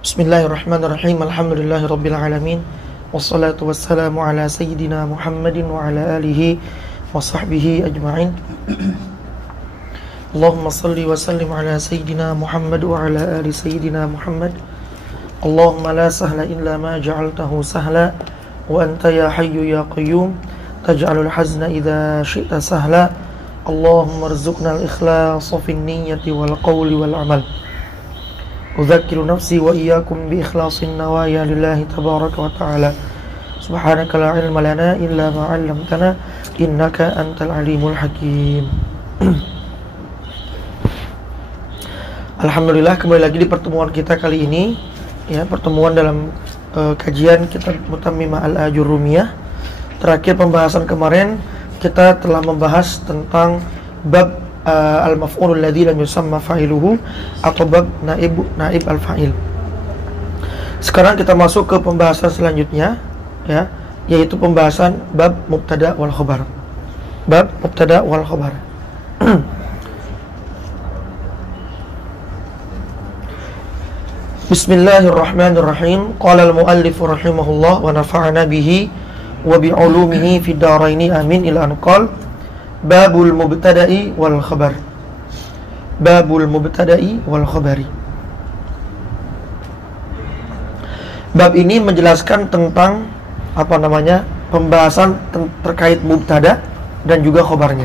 Bismillahirrahmanirrahim. Alhamdulillahirabbil alamin. Wassalatu wassalamu ala sayyidina Muhammadin wa ala alihi wa sahbihi ajma'in. Allahumma salli wa sallim ala sayyidina Muhammad wa ala ali sayyidina Muhammad. Allahumma la sahla illa ma ja'altahu sahla wa anta ya hayyu ya qayyum taj'alul hazna idza syi'ta sahla. Allahumma rzuqna al-ikhlasa fin niyyati wal qawli wal amal. Udzakiru nafsi wa iyyakum bi ikhlasin nawaya lillahi tabaraka wa ta'ala. Subhanaka la ilma lana illa ma 'allamtana innaka antal alimul hakim. Alhamdulillah, kembali lagi di pertemuan kita kali ini, ya, pertemuan dalam kajian kitab Mutammimah al-Ajurrumiyah. Terakhir pembahasan kemarin kita telah membahas tentang bab al-maf'ulul ladzi lam yusamma fa'iluhu atau bab naib al-fa'il. Sekarang kita masuk ke pembahasan selanjutnya, ya, yaitu pembahasan bab mubtada wal khabar. Bab mubtada wal khabar. Bismillahirrahmanirrahim. Qala al-muallif rahimahullah wa nafa'ana bihi wa bi 'ulumihi fid dharain amin ila an qala Babul mubtada'i wal khabar. Babul mubtada'i wal khabari. Bab ini menjelaskan tentang pembahasan terkait mubtada dan juga khabarnya.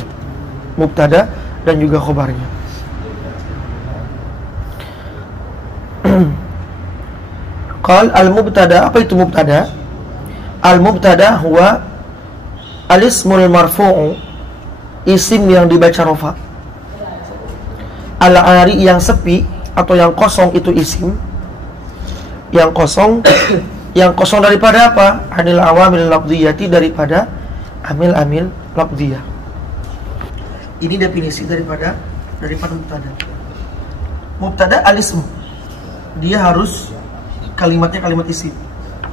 Mubtada dan juga khabarnya. Qal al-mubtada, apa itu mubtada? Al-mubtada huwa al-ismul marfu'u, isim yang dibaca rofa. Al-ari, yang sepi atau yang kosong itu isim. Yang kosong daripada apa? Anil awamil lafdhiyati, daripada amil-amil lafdhiyah. Ini definisi daripada mubtada. Mubtada al-ism, dia harus kalimatnya kalimat isim.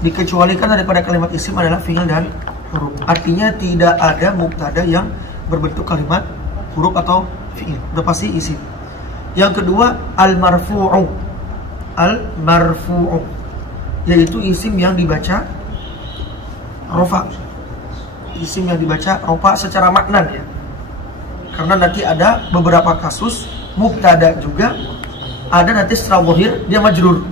Dikecualikan daripada kalimat isim adalah fi'il dan huruf. Artinya tidak ada mubtada yang berbentuk kalimat huruf atau fi'il, udah pasti isim. Yang kedua al-marfu'u. Al-marfu'u yaitu isim yang dibaca rofa. Isim yang dibaca rofa secara makna, ya. Karena nanti ada beberapa kasus mubtada juga ada nanti secara zahir dia majrur.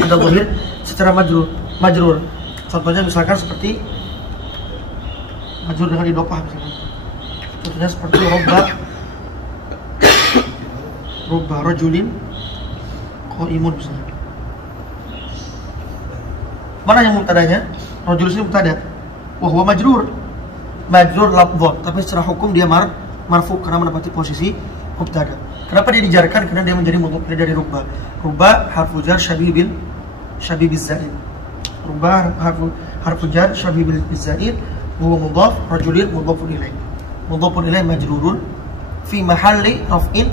Ada zahir secara majrur. Contohnya misalkan seperti majrur dengan idhofah misalkan. Contohnya seperti robba rajulin qaimun misalnya. Mana yang mubtadanya? Rajul ini mubtada. Wa huwa majrur lafdhan, tapi secara hukum dia marfu karena menempati posisi mubtada. Kenapa dia dijarkan? Karena dia menjadi mudhaf dari rubba. Rubba harfu jar syabih bil zaid. Rubba harfu jar syabih bil zaid. Huwa mudhaf, rajulin mudhafun ilaih. Mudhafun ilaih majrurun fi mahalli raf'in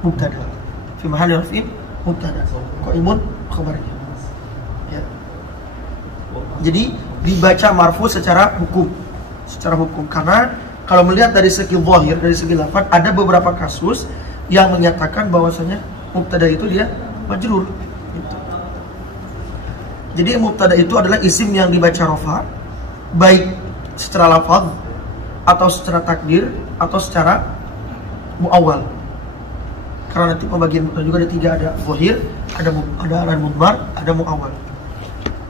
mubtada. Fi mahalli raf'in mubtada. Qaimun khabarnya. Ya. Jadi dibaca marfu secara hukum. Karena kalau melihat dari segi zahir, dari segi lafaz, ada beberapa kasus yang menyatakan bahwasanya mubtada itu dia majrur. Gitu. Jadi mubtada itu adalah isim yang dibaca rafa, baik secara lafaz atau secara takdir atau secara muawwal. Karena nanti pembagian juga ada tiga, ada zahir, ada al-mudmar, ada muawwal.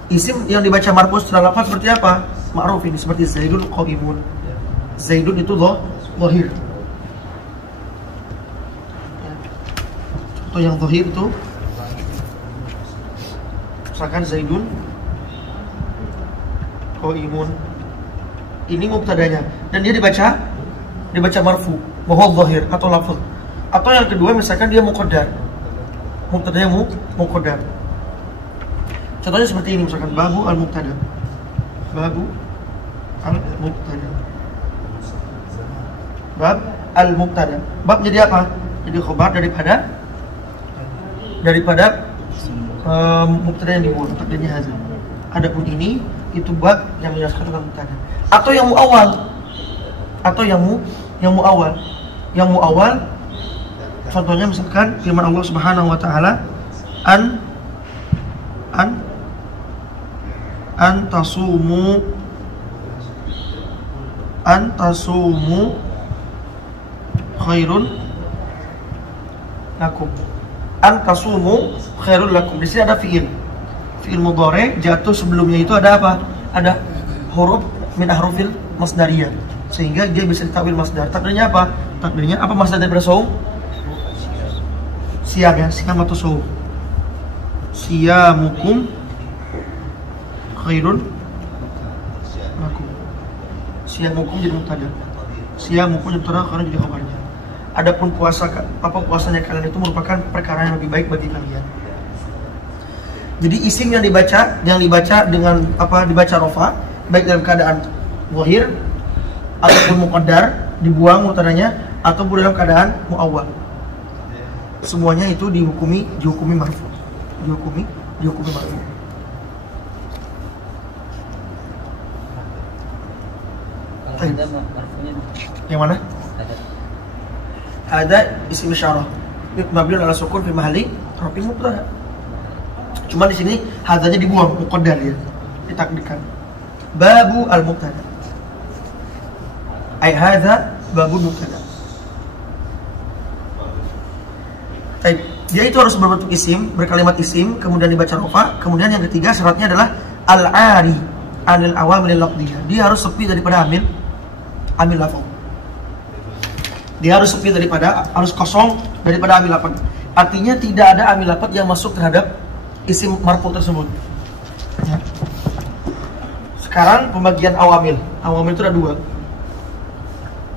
Isim yang dibaca marfu secara lafaz seperti apa? Ma'ruf, ini seperti Zaidun qaimun. Zaidun itu zahir. Contoh yang zahir itu misalkan Zaidun qaimun. Ini mubtadanya dan dia dibaca marfu, bahwa zahir atau lafaz. Atau yang kedua misalkan dia muqaddar. Mubtadanya muqaddar. Contohnya seperti ini, misalkan babu al-mubtada. Babu al-mubtada. Bab al-mubtada. Bab jadi apa? Jadi khabar daripada mubtada yang dimulai, takdirnya hazan. Adapun ini itu bab yang menjelaskan tentang mubtada. Atau yang muawwal. Yang muawwal contohnya misalkan firman Allah Subhanahu wa taala, an an tasumu khairun lakum. An tasumu khairun lakum. Di sini ada fiil mudhari, jatuh sebelumnya itu ada apa? Ada huruf min ahrufil masdariyah, sehingga dia bisa ditakwil masdar. Takdirnya apa? Takdirnya apa masdar daripada saum? Siam ya, siam atau saum. Siyamukum khairun lakum. Siyamukum jadi mubtada. Siyamukum jadi mubtada, khairun jadi khabarnya. Adapun puasanya kalian itu merupakan perkara yang lebih baik bagi kalian. Jadi isim yang dibaca dengan dibaca rofa, baik dalam keadaan zahir ataupun muqaddar, dibuang mubtadanya, ataupun dalam keadaan muawwal, semuanya itu dihukumi marfu. Dihukumi marfu. Yang mana? Ada isim isyarah mabniun ala sukun fi mahalli rafi mubtada. Cuma di sini hadzanya dibuang, muqaddar ya, ditakdirkan. Babu al-mubtada. Ai hadza babu mubtada. Baik, dia itu harus berbentuk isim, berkalimat isim, kemudian dibaca rofa. Kemudian yang ketiga syaratnya adalah al-ari anil awamil lafdhiyah. Dia harus sepi daripada amil lafaz. Dia harus sepi harus kosong daripada amil lafaz. Artinya tidak ada amil lafaz yang masuk terhadap isim marfu tersebut. Ya. Sekarang pembagian awamil. Awamil itu ada dua.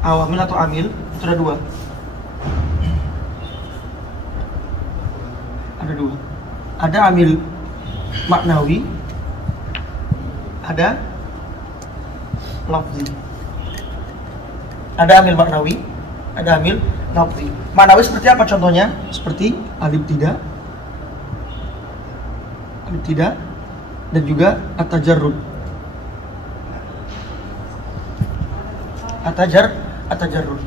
Awamil atau amil itu ada dua. Ada amil maknawi, ada lafzi. Ada amil maknawi, ada amil lafzi. Maknawi seperti apa contohnya? Seperti alif tidak dan juga at-tajarrud. At-tajarrud.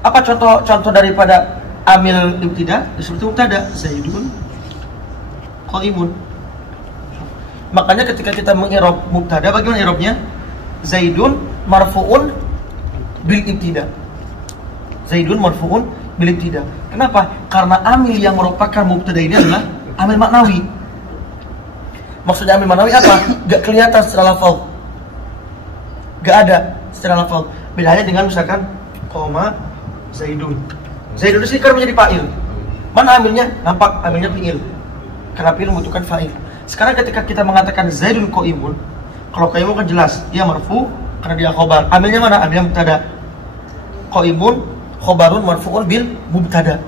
Apa contoh daripada amil ibtida? Seperti mubtada, Zaidun qaimun. Makanya ketika kita mengirob mubtada, bagaimana irobnya? Zaidun marfu'un bil ibtida. Zaidun marfu'un bil ibtida. Kenapa? Karena amil yang merupakan mubtada ini adalah amil maknawi. Maksudnya amil maknawi apa? Gak kelihatan secara lafaz. Gak ada secara lafaz. Bedanya dengan misalkan koma Zaidun. Zaidun itu kan menjadi fa'il. Mana amilnya? Nampak amilnya fi'il. Karena fi'il membutuhkan fa'il. Sekarang ketika kita mengatakan Zaidun qaimun, kalau qaimun kan jelas dia marfu karena dia khobar. Amilnya mana? Amilnya mubtada. Qaimun khobarun marfu'un bil mubtada.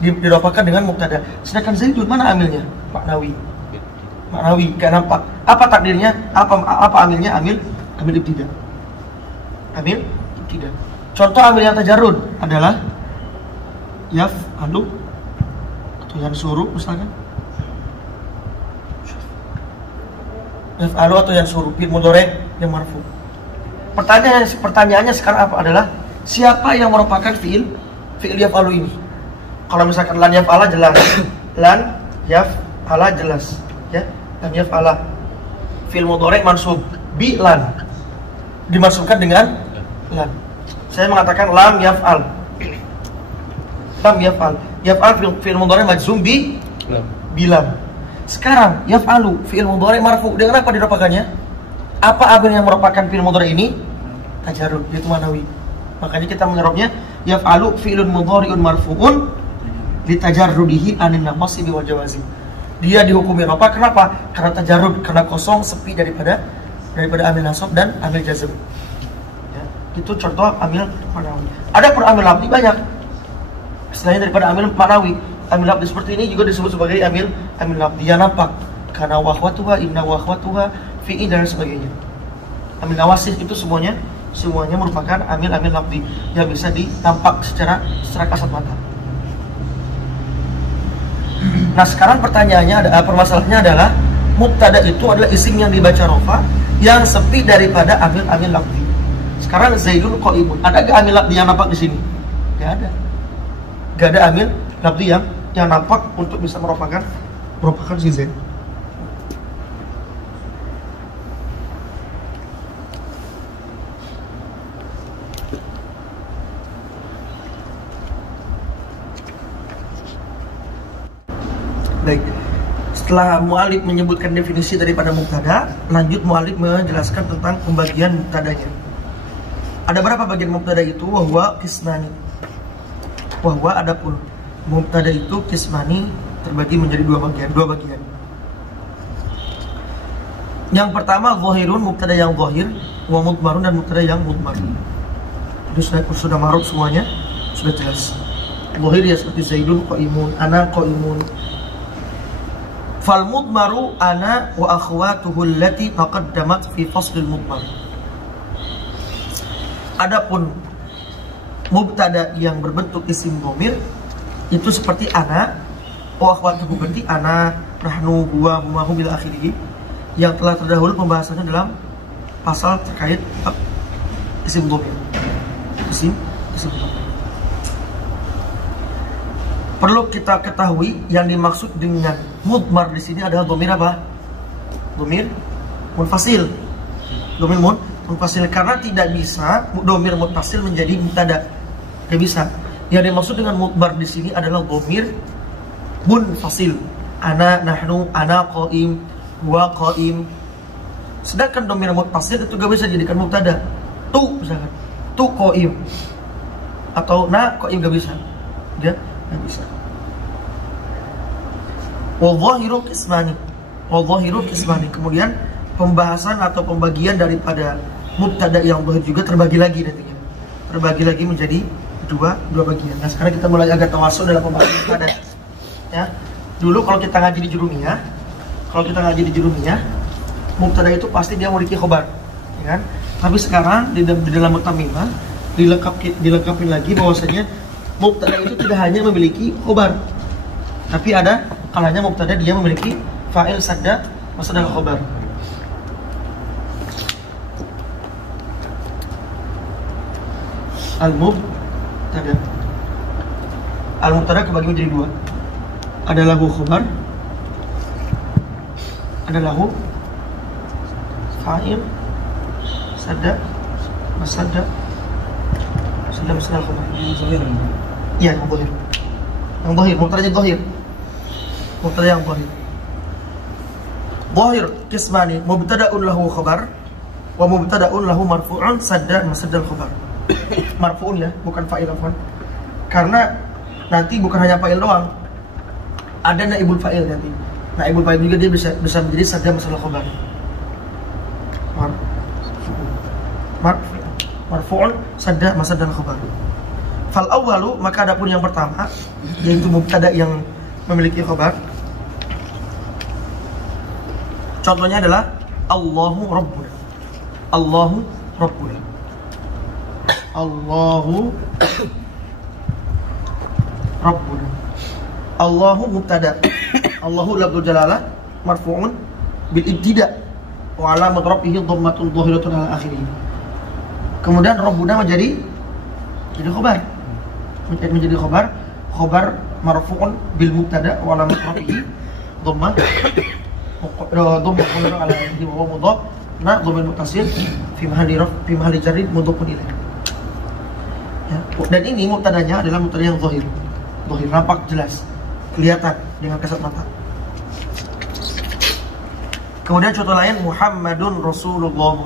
Dirofakan dengan mubtada. Sedangkan Zaidun mana amilnya? Maknawi, gak nampak. Apa takdirnya? Apa amilnya? Amil ibtida. Amil ibtida. Contoh amil yang tajarrud adalah yaf'alu atau yansuru misalkan. Yaf'alu atau yansuru fi'il mudhari yang marfu. Pertanyaannya sekarang apa adalah siapa yang merupakan fi'il yaf'alu ini? Kalau misalkan lan yaf'ala jelas. Lan yaf'ala jelas, ya. Lan yaf'ala fi'il mudhari mansub bi lan. Dimansubkan dengan lan. Saya mengatakan lam yaf'al. Lam yaf'al. Yaf'al fi'il mudhari majzum bi lam. Sekarang yaf'alu fi'il mudhari marfu. Dengan apa diropakannya? Apa amil yang merupakan fi'il mudhari ini? Tajarrud, yaitu manawi. Makanya kita mengerobnya yaf'alu fi'ilun mudhari'un marfu'un litajarrudihi anin namasi wal jawazim. Dia dihukumi ropa. Kenapa? Karena tajarrud, karena kosong, sepi daripada amil nasab dan amil jazm. Ya, itu contoh amil manawi. Ada pun amil lafzi banyak. Selain daripada amil manawi, amil lafzi seperti ini juga disebut sebagai amil lafzi yang nampak. Karena wahwatuha, inna wahwatuha, fi'i dan sebagainya. Amil nawasih itu semuanya merupakan amil lafzi yang bisa ditampak secara kasat mata. Nah sekarang permasalahannya adalah mubtada itu adalah isim yang dibaca rofa yang sepi daripada amil lafzi. Sekarang Zaidun qaimun, ada gak amil lafzi yang nampak di sini? Gak ada amil lafzi yang nampak untuk bisa merupakan si Zaid. Baik. Setelah mu'alif menyebutkan definisi daripada mubtada, lanjut mu'alif menjelaskan tentang pembagian mubtadanya. Ada berapa bagian mubtada itu? Wahwa qismani. Wahwa adapun mubtada itu qismani, terbagi menjadi dua bagian. Yang pertama zahirun, mubtada yang zahir, wa mudmarun, dan mubtada yang mudmar. Itu sudah maruf semuanya, sudah jelas. Zahir ya seperti Zaidun qaimun, ana qaimun. Fal mudmaru ana wa akhwatuhu allati taqaddamat fi faslil mudmar. Adapun mubtada yang berbentuk isim dhamir itu seperti ana wa akhwatuhu, berarti ana, nahnu, huwa, huma, hum ila akhirih, yang telah terdahulu pembahasannya dalam pasal terkait isim dhamir. Isim dhamir. Perlu kita ketahui yang dimaksud dengan mudmar di sini adalah dhamir apa? Dhamir munfasil. Dhamir munfasil, karena tidak bisa dhamir munfasil menjadi mubtada. Tidak bisa. Yang dimaksud dengan mudmar di sini adalah dhamir munfasil. Ana, nahnu, ana qaim, huwa qaim. Sedangkan dhamir munfasil itu gak bisa dijadikan mubtada. Tu misalkan, tu qaim. Atau na qaim gak bisa. Dia nggak bisa. Wadzahiru qismani. Wadzahiru qismani. Kemudian pembahasan atau pembagian daripada mubtada yang zahir juga terbagi lagi nantinya. Terbagi lagi menjadi dua bagian. Nah, sekarang kita mulai agak tawassul dalam pembahasan mubtada. Ya. Dulu kalau kita ngaji di jurumiyah, mubtada itu pasti dia memiliki khobar, ya kan? Tapi sekarang di dalam mutamimah dilengkapi lagi bahwasanya mubtada itu tidak hanya memiliki khobar, tapi ada kalanya mubtada dia memiliki fa'il, sadda, masdar, dan khobar. Al-mubtada kebagi menjadi dua. Ada lahu khobar, ada lahu fa'il, sadda, masdar, masdar, khobar. Iya, yang zahir. Yang zahir, mubtadanya zahir. Mubtada yang zahir. Zahir qismani, mubtada'un lahu khabar wa mubtada'un lahu marfu'un, sadda, masdar, khobar. Marfu'un ya, bukan fa'il afwan. Karena nanti bukan hanya fa'il doang. Ada naibul fa'il nanti. Naibul fa'il juga dia bisa menjadi sadda, masdar, khobar. Marfu'un, sadda, masdar, dan khobar. Fal awwalu, maka adapun yang pertama yaitu mubtada yang memiliki khobar. Contohnya adalah Allahu Rabbuna. Allahu Rabbuna. Allahu Rabbuna. Allahu mubtada. Allahu lafzul jalalah marfu'un bil ibtida wa alamat rafihi dhammatun dhahiratun ala akhirih. Kemudian Rabbuna menjadi khobar. Menjadi khobar marfu'un bil mubtada wa alamat rafihi dhammah ala akhirih wa mudhaf na dhamir muttasil fi mahalli jarri mudhafun ilaih. Ya. Dan ini mubtadanya adalah mubtada yang zahir, nampak jelas, kelihatan dengan kasat mata. Kemudian contoh lain Muhammadun Rasulullah.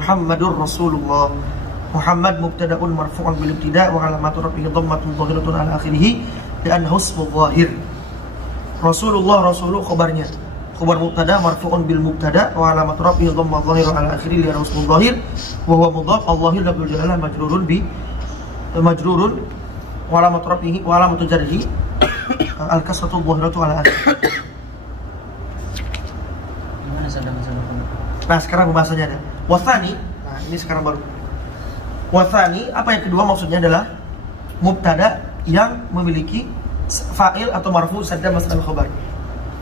Muhammad mubtada'un marfu'un bil ibtida' wa alamatu rafihi dhammatun dhahiratun ala akhirih li'annahu ismu dhahir. Rasulullah, rasulu khabarnya. Khabar mubtada' marfu'un bil mubtada' wa alamatu rafihi dhammatun dhahiratun ala akhirih li'annahu ismu dhahir wa huwa mudhaf. Allahu lafzul jalalah majrurun wa alamatu rafihi wa alamatu jarrihi al-kasratu dhahiratu ala akhirih. Nah, sekarang pembahasannya ada wathani. Nah, ini sekarang baru. Wathani, apa yang kedua maksudnya adalah mubtada yang memiliki fa'il atau marfu, sadda, masdar, al-khabar.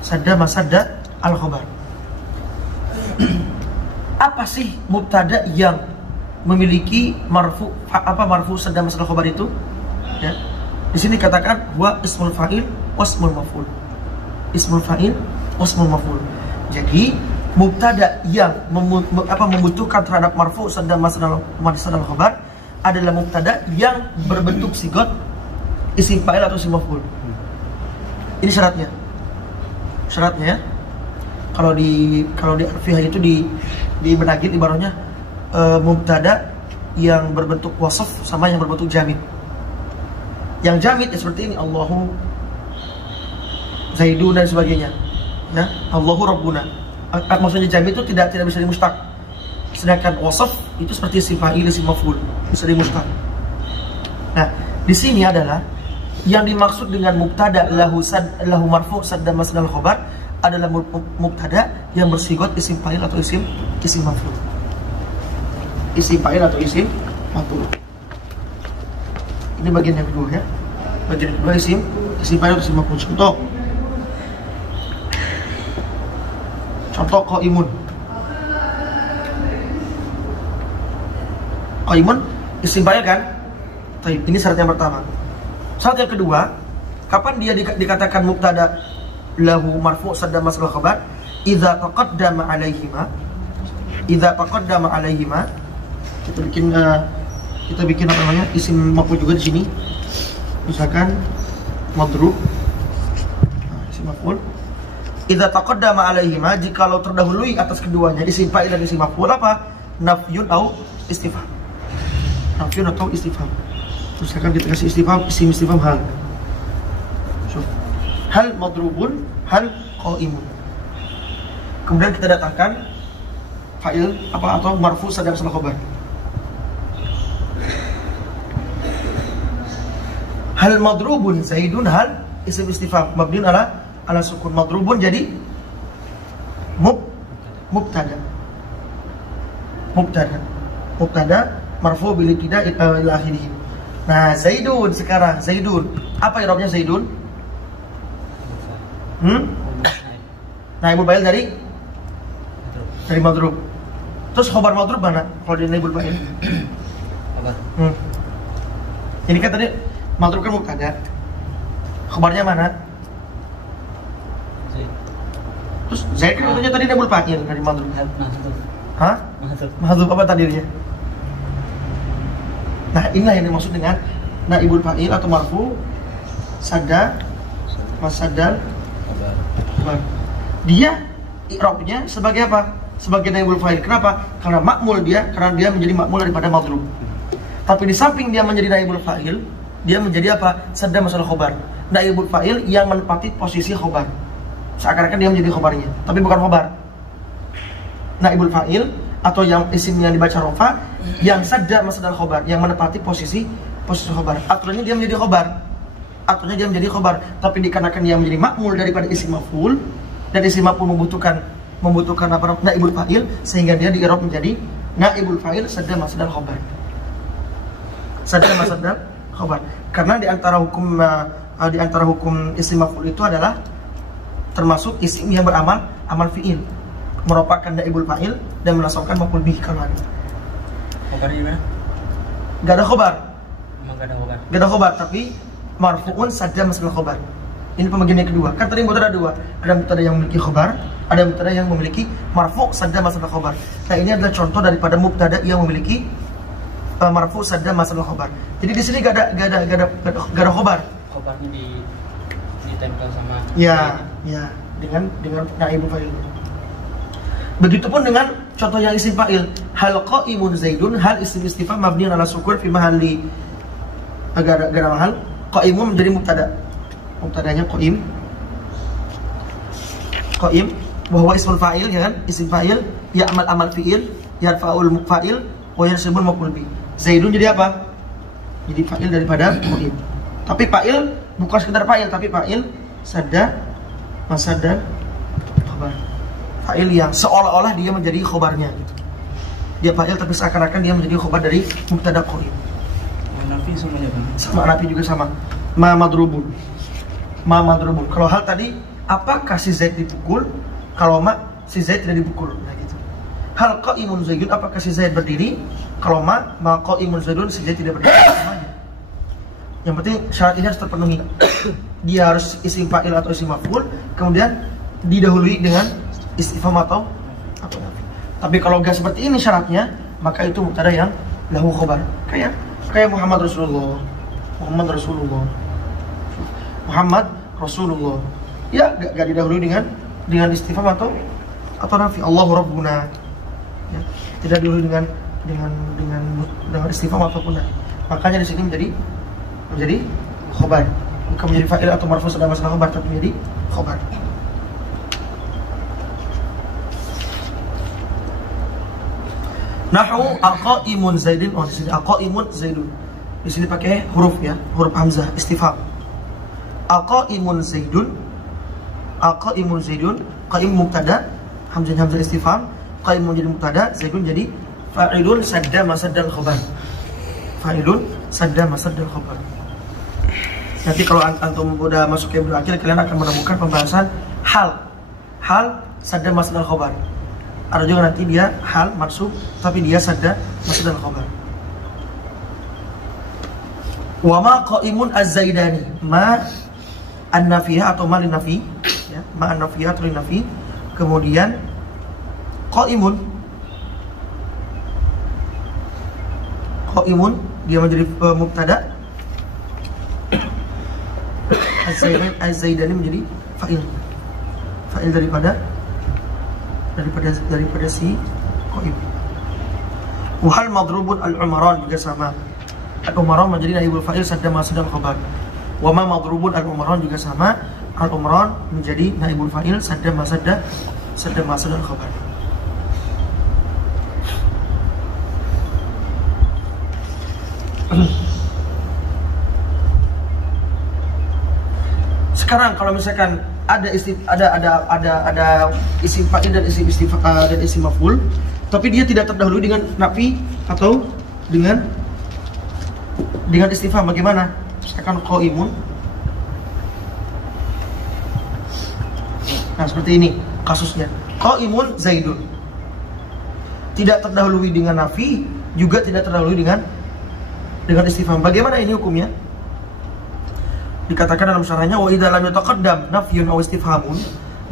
Sadda, masdar, al-khabar. Apa sih mubtada yang memiliki marfu, sadda, masdar, al-khabar itu? Ya. Di sini katakan huwa ismul fa'il wasmul maf'ul. Ismul fa'il wasmul maf'ul. Jadi mubtada yang membutuhkan terhadap marfu, sadda, masdar, al-khabar adalah mubtada yang berbentuk sigot isim fa'il atau isim maf'ul. Ini syaratnya. syaratnya ya. Kalau di Alfiyah itu di benagin ibaratnya mubtada yang berbentuk wasaf sama yang berbentuk jamid. Yang jamid ya seperti ini, Allahu Zaidun dan sebagainya. Ya, Allahu Rabbuna. Maksudnya jamid itu tidak bisa dimustaq. Sedangkan wasaf itu seperti isim fa'il, isim maf'ul, bisa dimustaq. Nah, di sini adalah yang dimaksud dengan mubtada lahu marfu' sadda masdar khabar adalah mubtada yang bersigot isim fa'il atau isim maf'ul. Isim fa'il atau isim maf'ul. Ini bagian yang kedua ya. Bagian yang kedua isim fa'il atau isim maf'ul. Contoh qaimun. Qaimun isim fa'il kan? Baik, ini syarat yang pertama. Syarat yang kedua, kapan dia dikatakan mubtada lahu marfu' sadda masdar khabar? Idza taqaddama alaihima. Kita bikin apa namanya? Isim maf'ul juga di sini. Misalkan madrub. Isim maf'ul. Idza taqaddama alaihima, jikalau terdahului atas keduanya isim fa'il dan isim maf'ul apa? Nafyun atau istifham. Nafyun atau istifham. Misalkan kita kasih istifham hal. Hal madrubun, hal qaimun. Kemudian kita datangkan fa'il apa atau marfu sadda masdar khabar. Hal madrubun Zaidun, hal isim istifham mabniun ala sukun. Madrubun jadi mubtada marfu bil ibtida ila akhirih. Nah, Zaidun sekarang, Zaidun. Apa i'rabnya Zaidun? Naibul fa'il dari madrub. Terus khabar madrub mana? Kalau di naibul fa'il. Khabar. Ini kan tadi madrub kan mubtada. Khabarnya mana? Zaid. Terus Zaid kan katanya tadi naibul fa'il dari madrub. Mahdzuf. Hah? Mahdzuf apa tadinya? Nah, inilah yang dimaksud dengan naibul fa'il atau marfu sadda masdar khabar. Dia i'rabnya sebagai apa? Sebagai naibul fa'il. Kenapa? Karena dia menjadi makmul daripada madrub. Tapi di samping dia menjadi naibul fa'il, dia menjadi apa? Sadda masdar khabar. Naibul fa'il yang menempati posisi khabar. Seakan-akan dia menjadi khabarnya, tapi bukan khabar. Naibul fa'il atau yang isimnya dibaca rofa, yang sadda masdar khabar, yang menempati posisi khabar. Aturannya dia menjadi khabar. Tapi dikarenakan dia menjadi makmul daripada isim maf'ul, dan isim maf'ul membutuhkan apa? Naibul fa'il, sehingga dia di-i'rab menjadi naibul fa'il sadda masdar khabar. Karena di antara hukum isim maf'ul itu adalah termasuk isim yang beramal amal fi'il, merupakan naibul fa'il dan menasabkan maf'ul bihi kalau ada. Khabarnya gimana? Gak ada khabar. Emang gak ada khabar? Gak ada khabar, tapi marfu'un sadda masdar khabar. Ini pembagian yang kedua. Kan tadi mubtada ada dua. Ada mubtada yang memiliki khabar, ada mubtada yang memiliki marfu' sadda masdar khabar. Nah, ini adalah contoh daripada mubtada yang memiliki marfu' sadda masdar khabar. Jadi di sini gak ada khabar. Khabarnya ditempel sama Ya, dengan naibul fa'il. Begitupun dengan contoh yang isim fa'il. Hal qaimun Zaidun, hal isim istifham mabni ala sukun fi mahalli gara-gara hal qaimun menjadi mubtada. Mubtadanya qaim wa huwa ismul fa'il, ya kan? Isim fa'il ya'mal amal fi'il, yarfa'ul fa'il wa yansibul maf'ul bi. Zaidun jadi apa? Jadi fa'il daripada qaim. Tapi fa'il bukan sekedar fa'il, tapi fa'il sadda masdar khabar. Fa'il yang seolah-olah dia menjadi khobarnya gitu. Dia fa'il tapi seakan-akan dia menjadi khobar dari mubtada qaim. Nafi semuanya kan? Sama nafi juga sama. Ma madrubun. Kalau hal tadi, apakah si Zaid dipukul? Kalau si Zaid tidak dipukul. Nah gitu. Hal qaimun Zaidun, apakah si Zaid berdiri? Kalau ma qaimun Zaidun, si Zaid tidak berdiri. Semuanya. Yang penting syarat ini harus terpenuhi. Dia harus isim fa'il atau isim maf'ul, kemudian didahului dengan istifham atau nafi. Tapi kalau gak seperti ini syaratnya, maka itu mubtada yang lahu khabar. Kayak Muhammad Rasulullah. Ya, gak didahului dengan dengan istifham atau nafi. Allahu Rabbuna. Ya, tidak dihului dengan istifham ataupun nafi. Makanya di sini menjadi khobar, bukan menjadi fa'il atau marfu sedang masalah khobar, tapi menjadi khobar. Nahu aqaimun zaidin. Oh, di sini aqaimun zaidun. Di sini pakai huruf ya, huruf hamzah istifham. Aqaimun zaidun. Aqaimun zaidun. Qaim mubtada, hamzah istifham. Qaim menjadi mubtada, zaidun jadi fa'ilun sadda masaddal khabar. Fa'ilun sadda masaddal khabar. Nanti kalau antum udah masuk ke akhir, kalian akan menemukan pembahasan hal sadda masaddal khabar. Ada juga nanti dia hal mansub tapi dia sadda masaddal khabar. Wa ma qaimun az-zaidani, ma an-nafiyah atau ma lin-nafi, ya, ma an-nafiyah atau lin-nafi. Kemudian qaimun dia menjadi mubtada, az-zaidani menjadi fa'il daripada si qaim. Wa hal madrubun al-umaran juga sama. Al-umaran menjadi naibul fa'il sadda masaddal khabar. Wa ma madrubun al-umaran juga sama. Al-umaran menjadi naibul fa'il sadda masaddal khabar. Sekarang kalau misalkan ada isim fa'il dan isim istifham dan isim maf'ul, tapi dia tidak terdahului dengan nafi atau dengan istifham, bagaimana? Misalkan qaimun. Nah, seperti ini kasusnya. Qaimun zaidun. Tidak terdahului dengan nafi, juga tidak terdahului dengan istifham. Bagaimana ini hukumnya? Dikatakan dalam syarahnya, wa idza lam yataqaddam nafyun aw istifhamun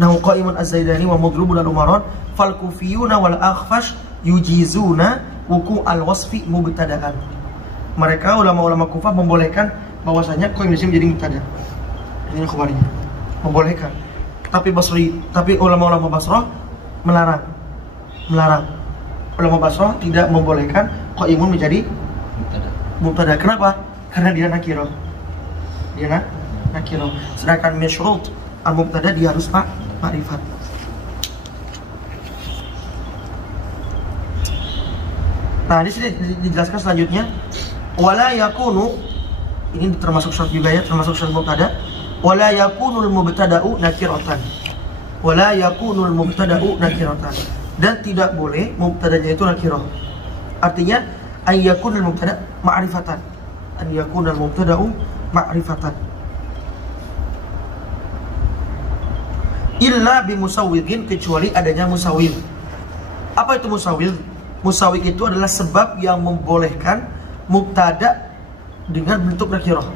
nahu qaimun az-zaidani wa madrubun al-umaran fal kufiyuna wal akhfash yujizuna wuku al-wasfi mubtada'an. Mereka ulama-ulama Kufah membolehkan bahwasanya qaim menjadi mubtada. Ini khabarnya. Membolehkan. Tapi ulama-ulama Basrah melarang. Ulama Basrah tidak membolehkan qaimun menjadi mubtada. Kenapa? Karena dia nakirah. Sedangkan masyrut al-mubtada dia harus ma'rifat. Nah, di sini dijelaskan selanjutnya, wala yakunu, ini termasuk syarat juga ya, termasuk syarat mubtada. Wala yakunul mubtada'u nakiratan. Wala yakunul mubtada'u nakiratan. Dan tidak boleh mubtadanya itu nakirah. Artinya ay yakunul mubtada' ma'rifatan. An yakunul mubtada'u ma'rifatan. Illa bimusawwigin, kecuali adanya musawwig. Apa itu musawwig? Musawwig itu adalah sebab yang membolehkan mubtada dengan bentuk nakirah.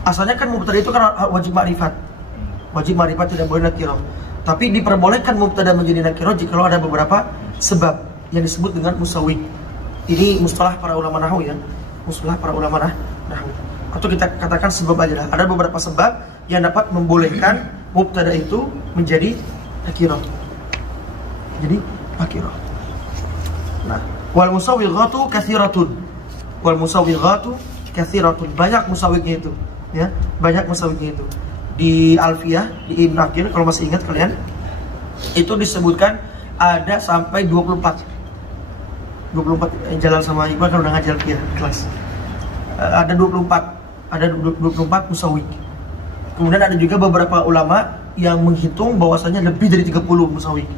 Asalnya kan mubtada itu kan wajib ma'rifat. Wajib ma'rifat, tidak boleh nakirah. Tapi diperbolehkan mubtada menjadi nakirah jika ada beberapa sebab yang disebut dengan musawwig. Ini mustalah para ulama nahwu ya. Mustalah para ulama nahwu. Atau kita katakan sebab aja lah. Ada beberapa sebab yang dapat membolehkan mubtada itu menjadi nakirah. Jadi nakirah. Nah, wal musawwighatu katsiratun. Wal musawwighatu katsiratun. Banyak musawwignya itu, ya. Banyak musawwignya itu. Di Alfiyah, di Ibn Aqil, kalau masih ingat kalian, itu disebutkan ada sampai 24 jalan sama Iqbal kan udah ngajar Alfiyah kelas. Ada 24 musawwig. Kemudian ada juga beberapa ulama yang menghitung bahwasanya lebih dari 30 musawwig.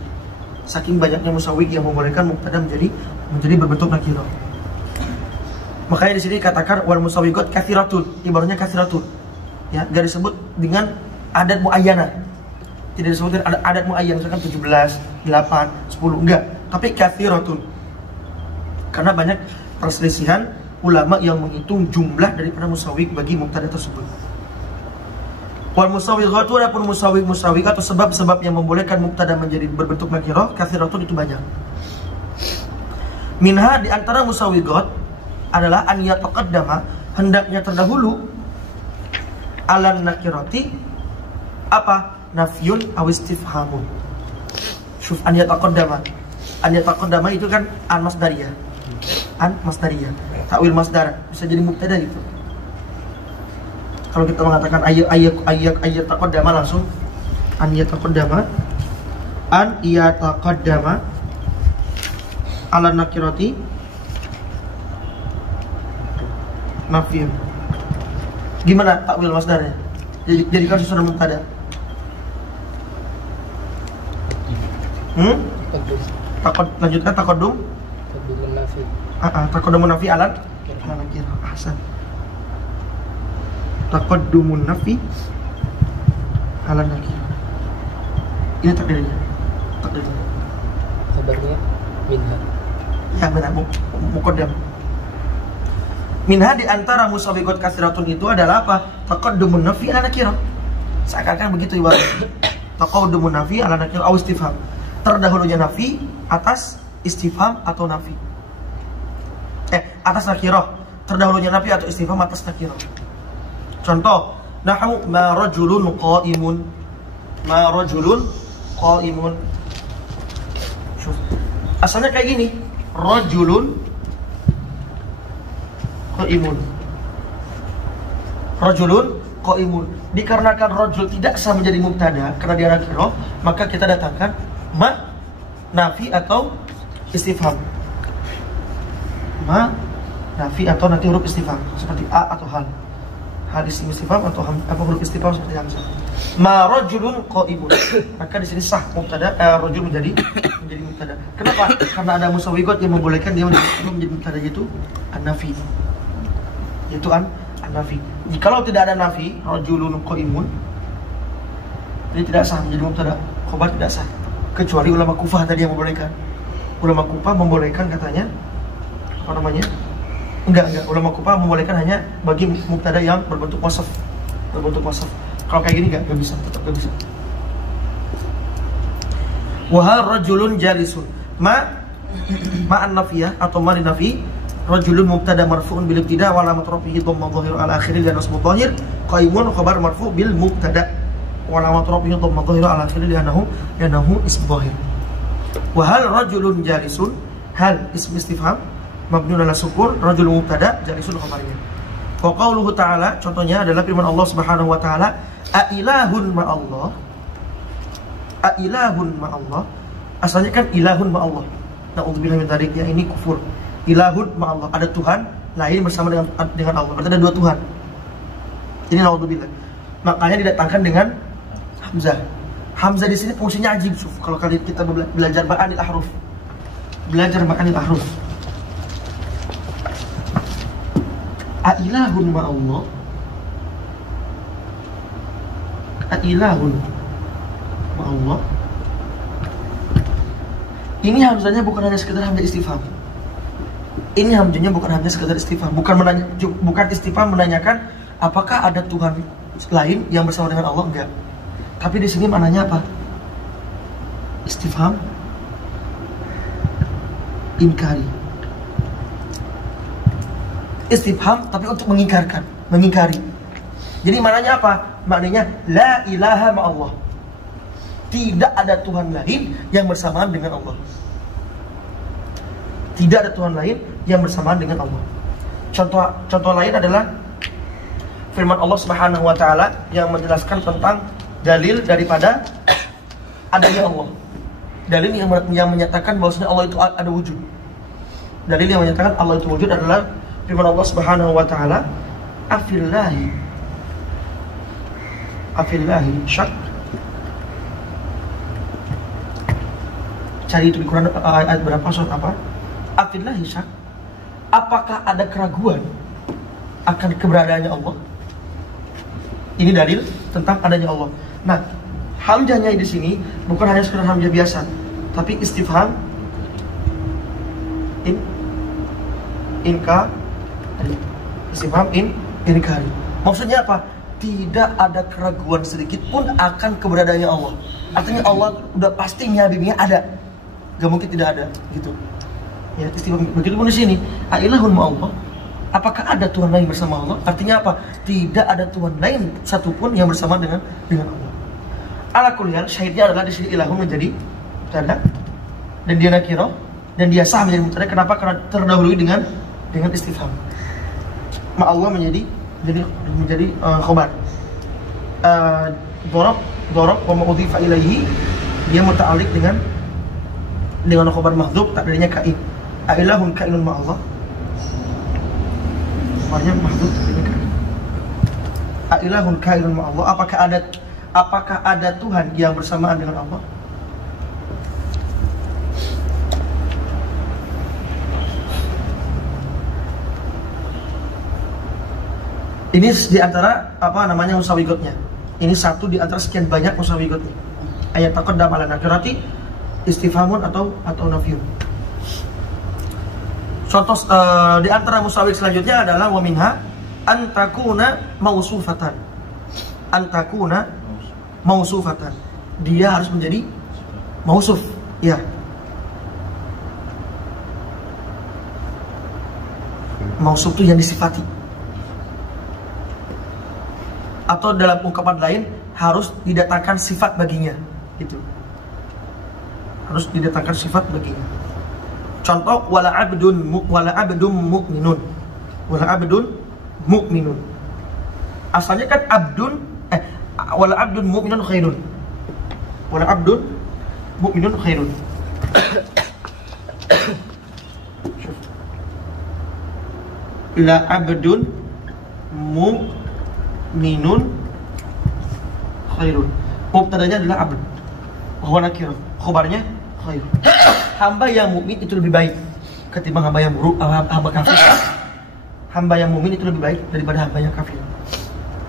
Saking banyaknya musawwig yang membolehkan mubtada menjadi berbentuk nakirah. Makanya di sini katakan wal musawwigot katsiratun, ibaratnya katsiratun. Ya, gak disebut dengan adat muayyana. Tidak disebutkan adat muayyan, misalkan 17, 8, 10, enggak. Tapi katsiratun. Karena banyak perselisihan ulama yang menghitung jumlah daripada musawwig bagi mubtada tersebut. Wal musawwighatu, adapun musawwig atau sebab-sebab yang membolehkan mubtada menjadi berbentuk nakirah, katsiratun itu banyak. Minha, di antara musawwigat adalah an yataqaddama, hendaknya terdahulu alan nakirati apa? nafyun aw istifhamun. Syuf an yataqaddama. An yataqaddama itu kan an masdariyah. An masdariyah. Takwil masdar bisa jadi mubtada gitu. Kalau kita mengatakan ayat taqaddama langsung an yataqaddama ala nakirati nafiyun. Gimana takwil masdarnya? Jadikan sesuatu mubtada. Lanjutkan taqaddum. Taqaddumun nafi. Taqaddumun nafi ala nakirah. Ahsan. Taqaddumun nafi ala nakirah. Ini takdirnya. Kabarnya minha. Ya benar, muqaddam. Minha di antara musabiqat katsiratun itu adalah apa? Taqaddumun nafi ala nakirah. Seakan-akan begitu ibaratnya. Taqaddumun nafi ala nakirah aw istifham. Terdahulunya nafi atas istifham atau nafi. Atas nakirah. Terdahulunya nafi atau istifham atas nakirah. Contoh, nahu ma rajulun qa'imun. Ma rajulun qa'imun. Asalnya kayak gini, rajulun qa'imun. Rajulun qa'imun. Dikarenakan rajul tidak sah menjadi mubtada karena dia nakirah, maka kita datangkan ma nafi atau istifham. Ma nafi atau nanti huruf istifham seperti a atau hal. Hal isim istifham atau apa huruf istifham seperti hamzah. Ma rajulun qa'imun. Maka di sini sah mubtada rajul menjadi mubtada. Kenapa? Karena ada musawiqat yang membolehkan dia menjadi mubtada, yaitu an-nafi. Yaitu an-nafi. Jikalau tidak ada nafi, rajulun qa'imun, ini tidak sah menjadi mubtada. Khabar tidak sah. Kecuali ulama Kufah tadi yang membolehkan. Ulama Kufah membolehkan katanya apa namanya? Enggak. Ulama Kufah membolehkan hanya bagi mubtada yang berbentuk wasaf. Kalau kayak gini enggak bisa, tetap enggak bisa. Wa rajulun jalisun. Ma'an nafiyah atau ma nafi. Rajulun mubtada marfu'un bil ibtida wa alamat rafihi dhamma dhahir ala akhirih dan nasbu dhahir. Qa'imun khabar marfu' bil mubtada wa alamat rafihi dhamma dhahir ala akhirih li'annahu ism dhahir. Wa hal rajulun jalisun. Hal ism istifham mabniun ala sukun, rajulun mubtada, jalisun khabarnya. Wa qauluhu ta'ala, contohnya adalah firman Allah Subhanahu wa taala, a ilahun ma'allah. A ilahun ma'allah. Asalnya kan ilahun ma'allah. Na'udzubillah min dzalik, ya ini kufur. Ilahun ma'allah, ada Tuhan lain bersama dengan Allah. Berarti ada dua Tuhan. Ini na'udzubillah. Makanya didatangkan dengan hamzah. Hamzah di sini fungsinya ajib. Kalau kalian kita belajar ma'anil ahruf. Belajar ma'anil ahruf. A'ilahun ma'allah. A'ilahun ma'allah. Ini hamzahnya bukan hanya sekedar hamzah istifham. Ini hamzahnya bukan hanya sekedar istifham. Bukan istifham menanyakan apakah ada Tuhan lain yang bersama dengan Allah, enggak. Tapi di sini maknanya apa? Istifham inkari. Istifham tapi untuk mengingkari. Jadi maknanya apa? Maknanya la ilaha ma'allah. Tidak ada Tuhan lain yang bersamaan dengan Allah. Tidak ada Tuhan lain yang bersamaan dengan Allah. Contoh lain adalah firman Allah Subhanahu wa taala yang menjelaskan tentang dalil daripada adanya Allah. Dalil yang menyatakan bahwasanya Allah itu ada wujud. Dalil yang menyatakan Allah itu wujud adalah firman Allah Subhanahu wa taala, afillahi syak. Cari itu di Quran ayat berapa, surat apa? Afillahi syak. Apakah ada keraguan akan keberadaannya Allah? Ini dalil tentang adanya Allah. Nah, hamzahnya di sini bukan hanya sekedar hamzah biasa, tapi istifham istifham inkari. Maksudnya apa? Tidak ada keraguan sedikit pun akan keberadaannya Allah. Artinya Allah udah pastinya bimbingnya ada. Gak mungkin tidak ada, gitu. Ya, istifham. Begitupun di sini, ailahun ma'allah. Apakah ada Tuhan lain bersama Allah? Artinya apa? Tidak ada Tuhan lain satupun yang bersama dengan Allah. ala kulli hal syahidnya adalah di sini ilahun menjadi mubtada dan dia nakirah dan dia sah menjadi mubtada. Kenapa? Karena terdahului dengan istifham. Ma Allah menjadi khobar. Dhorob wa ma'udhifa ilaihi, dia muta'alliq dengan khobar mahdhuf takdirnya kain. Ailahun kainun ma Allah. Khobarnya mahdhuf takdirnya kain. Ailahun kainun ma Allah. Apakah ada Tuhan yang bersamaan dengan Allah? Ini di antara musawigotnya. Ini satu di antara sekian banyak musawigotnya. Ayat taqaddam ala nakirati istifhamun atau nafyun. Contoh di antara musawig selanjutnya adalah wa minha antakuna mausufatan. Antakuna mausufatan. Dia harus menjadi mausuf. Ya. Mausuf itu yang disifati. Atau dalam ungkapan lain harus didatangkan sifat baginya, gitu. Harus didatangkan sifat baginya. Contoh wala abdun mu'minun. Wala abdun mu'minun. Asalnya kan wala abdun mu'minun khairun. Wala abdun mu'minun khairun. La abdun mu'minun khairun. Mubtadanya adalah abd. Wa nakirah. Khabarnya khair. Hamba yang mukmin itu lebih baik ketimbang hamba yang buruk, hamba kafir. Hamba yang mukmin itu lebih baik daripada hamba yang kafir.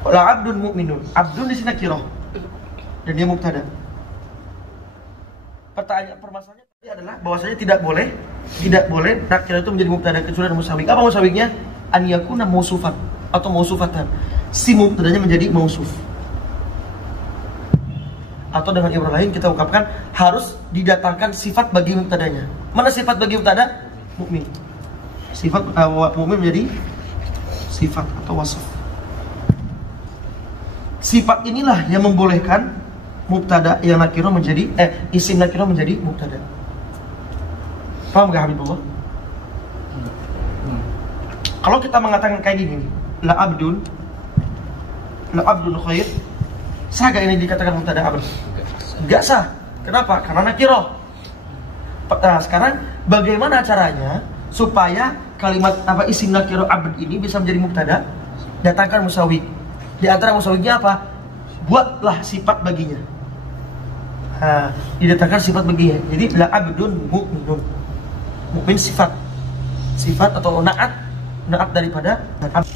La abdun mu'minun. Abdun di sini nakirah dan dia mubtada. Permasalahannya adalah bahwasanya tidak boleh nakirah itu menjadi mubtada kecuali ada musawig. Apa musawignya? An yakuna mausufan atau mausufatan. Si mubtadanya menjadi mausuf. Atau dengan ibarat lain kita ungkapkan harus didatangkan sifat bagi mubtadanya. Mana sifat bagi mubtada? Mukmin. Sifat mukmin menjadi sifat atau wasf. Sifat inilah yang membolehkan mubtada yang nakirah menjadi isim nakirah menjadi mubtada. Paham enggak Habibullah? Kalau kita mengatakan kayak gini, la abdun khair, sah gak ini dikatakan mubtada abd? Enggak sah. Kenapa? Karena nakirah. Nah, sekarang bagaimana caranya supaya kalimat isim nakirah abd ini bisa menjadi mubtada? Datangkan musawig. Di antara musawignya apa? Buatlah sifat baginya. Nah, didatangkan sifat baginya. Jadi la abdun mu'minun. Mukmin sifat atau naat daripada abd.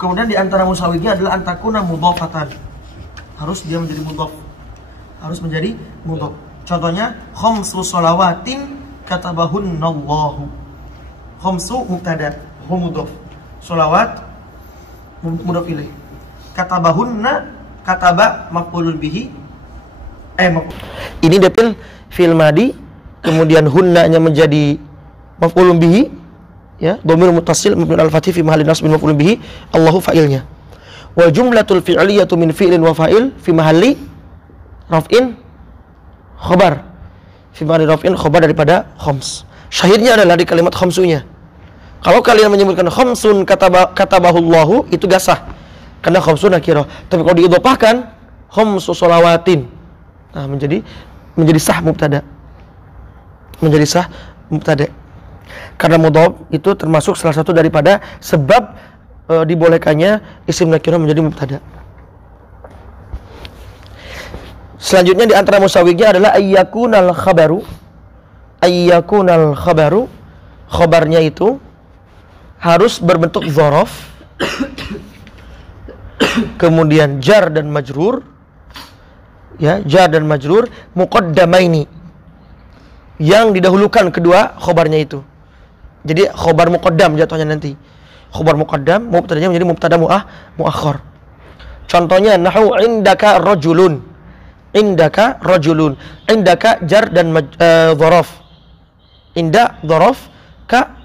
Kemudian di antara musawignya adalah antakuna mudhafatan. Harus dia menjadi mudhaf. Harus menjadi mudhaf. Contohnya khamsu shalawatin katabahunallahu. Khamsu mubtada, hu mudhaf. Shalawat mudhaf ilaih. Katabahunna, kataba maf'ulun bihi. Ini dapil fi'il madi, kemudian hunnanya menjadi maf'ulun bihi. Ya, dhamir muttasil mabni al-fathi fi mahalli nasb maf'ul bihi, Allahu fa'ilnya. Wa jumlatul fi'liyatu min fi'lin wa fa'il fi mahalli raf'in khabar. Fi mahalli raf'in khabar daripada khams. Syahidnya adalah di kalimat khamsunya. Kalau kalian menyebutkan khamsun katabahullahu itu gak sah. Karena khamsun nakirah. Tapi kalau diidhofahkan khamsu shalawatin, nah menjadi sah mubtada. Menjadi sah mubtada. Karena mudhaf itu termasuk salah satu daripada sebab dibolehkannya isim nakirah menjadi mubtada. Selanjutnya di antara musawignya adalah ayyakunal khabaru. Ayyakunal khabaru, khabarnya itu harus berbentuk dzaraf. Kemudian jar dan majrur. Ya, jar dan majrur muqaddamaini. Yang didahulukan kedua khabarnya itu. Jadi khobar muqaddam jatuhnya nanti. Khobar muqaddam, mubtadanya menjadi mubtada muakhar. Contohnya nahu indaka rajulun. Indaka rajulun. Indaka jar dan dzaraf. Inda dzaraf ka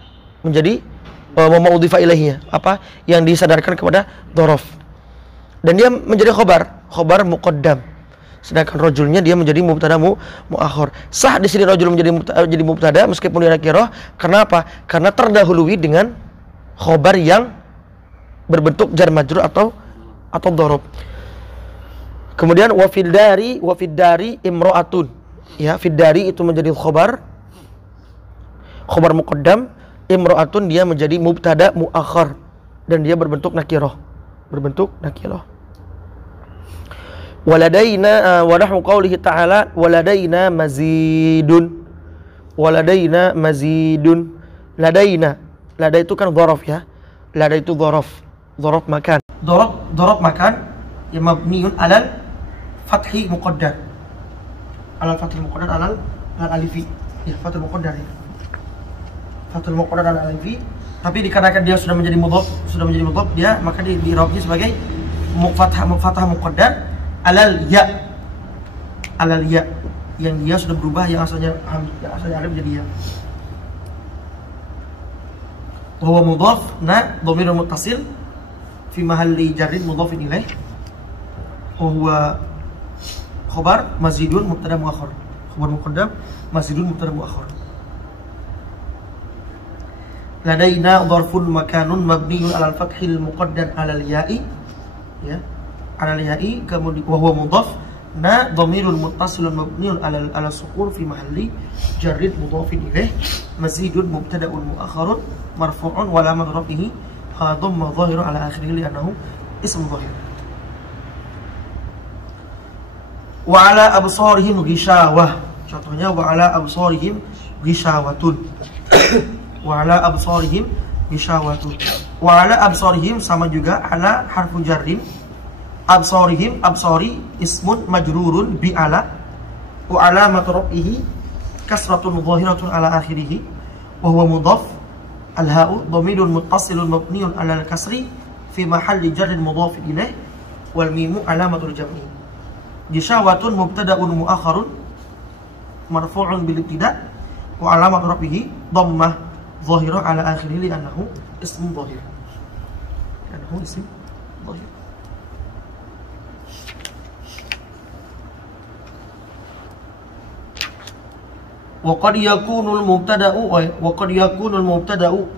menjadi maudhifa ilaihnya. Apa yang disadarkan kepada dzaraf. Dan dia menjadi khobar muqaddam. Sedangkan rajulnya dia menjadi mubtada muakhir. Sah di sini rajul menjadi mubtada meskipun dia nakirah. Kenapa? Karena terdahului dengan khobar yang berbentuk jar majrur atau dhorob. Kemudian wa fid dari imra'atun. Ya, fid dari itu menjadi khobar muqaddam, imra'atun dia menjadi mubtada muakhir dan dia berbentuk nakirah. Waladaina wa nahwu qaulihi ta'ala waladaina mazidun. Lada itu kan dhorof ya. Lada itu dhorof makan. Dhorof makan yang mabniun alal fathi muqaddar. Alal fathil muqaddar alal alifi. Ya, fathul muqaddar ya. Fathul muqaddar alal alifi. Tapi dikarenakan dia sudah menjadi mudhaf dia maka di i'rabnya sebagai fathah muqaddar alal ya yang dia sudah berubah yang asalnya alif jadi ya. Wa huwa mudhaf na dhamirun muttasil fi mahalli jarrin mudhafin ilaih. Wa huwa khabar mazidun mubtada muakhir. Khabar muqaddam mazidun mubtada muakhir. Ladaina dharfun makanun mabniun alal fathil muqaddar alal ya'i ya. Alal ya'i kemudian wa huwa mudhaf na dhamirun muttasilun mabniun ala sukun fi mahalli jarrin mudhafin ilaih mazidun mubtada'un muakhirun marfu'un wa lamad rafihi dhamma dhahirun ala akhirih li'annahu ism dhahir. Wa ala absarihim ghishawah. Contohnya wa ala absarihim ghishawatun. Wa ala absarihim ghishawatun. Wa ala absarihim sama juga ala harfu jarrin. Absarihim absari ismun majrurun bi ala wa alamat rafihi kasratun dhahiratun ala akhirih wa huwa mudhaf al ha'u dhamirun muttasilun mabniun ala al kasri fi mahalli jarrin mudhaf ilaih wal mimu alamatul jam'i. Ghishawatun mubtada'un muakhirun marfu'un bil ibtida' wa alamat rafihi dhammah dhahirah ala akhirih li'annahu ismun dhahir. Wa qad yakunul mubtada'u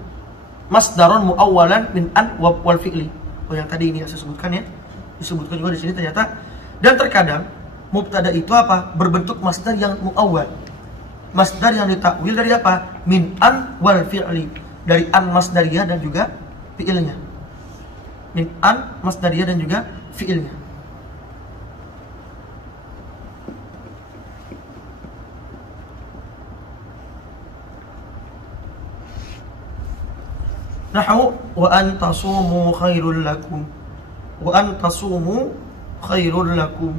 masdaran muawwalan min an wal fi'li. Yang tadi ini saya sebutkan ya. Disebutkan juga di sini ternyata. Dan terkadang mubtada itu apa? Berbentuk masdar yang muawwal. Masdar yang ditakwil dari apa? Min an wal fi'li. Dari an masdariyah dan juga fi'ilnya. Min an masdariyah dan juga fi'ilnya. Nahu wa an tasumu khairul lakum. Wa an tasumu khairul lakum.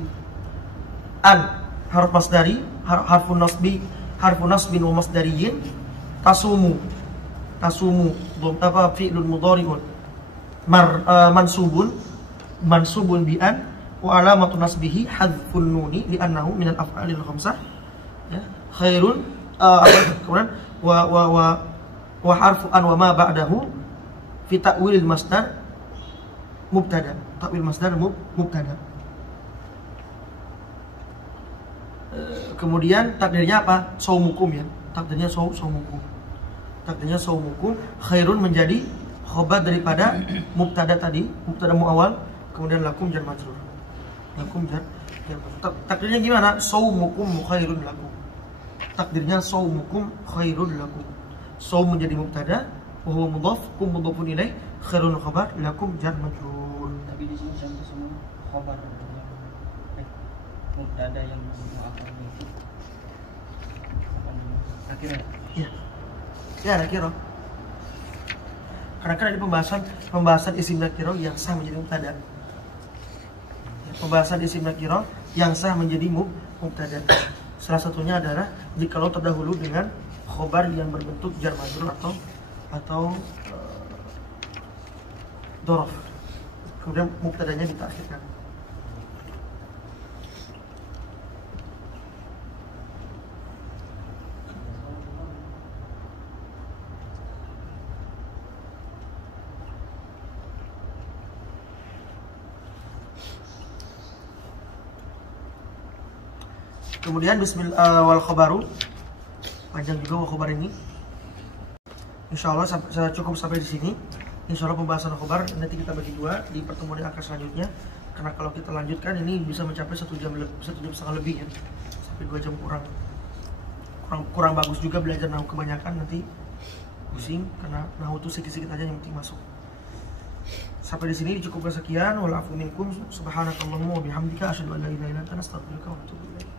An harf masdari, harfun nasbin wa masdariyin. Tasumu fi'lun mudhari'un mansubun bi an wa alamatu nasbihi hadfun nuni li'annahu min al-af'alil khamsah ya. Khairun kemudian wa harfu an wa ma ba'dahu fi ta'wilil masdar mubtada. Ta'wil masdar mubtada. Kemudian takdirnya apa? Saumukum ya. Takdirnya saumukum. Takdirnya saumukum. Khairun menjadi khobar daripada mubtada tadi, mubtada muawwal, kemudian lakum jar majrur. Lakum jar majrur. Takdirnya gimana? Saumukum khairun lakum. Takdirnya saumukum khairun lakum. Saum menjadi mubtada, wa huwa mudhaf, kum mudhafun ilaih, khairun khabar, lakum jar majrur. Tapi di sini sampai semua khabar mubtada yang muakhir itu. Akhirnya. Iya. Ya, nakirah. Karena kan ada pembahasan isim nakirah yang sah menjadi mubtada. Pembahasan isim nakirah yang sah menjadi mubtada. Salah satunya adalah jikalau terdahulu dengan khobar yang berbentuk jar majrur atau dhorof. Kemudian mubtadanya ditakhirkan. Kemudian bismillah wal khobaru, panjang juga wal khobar ini. Insya Allah cukup sampai di sini. Insya Allah pembahasan wal khobar nanti kita bagi dua di pertemuan yang akan selanjutnya. Karena kalau kita lanjutkan ini bisa mencapai 1 jam setengah lebih ya, sampai 2 jam kurang bagus juga belajar nahu kebanyakan, nanti pusing karena nahu itu sedikit-sedikit aja yang penting masuk. Sampai di sini dicukupkan sekian. Wal afu minkum subhanakallahumma wa bihamdika asyhadu an la ilaha illa anta astaghfiruka wa atubu ilaik.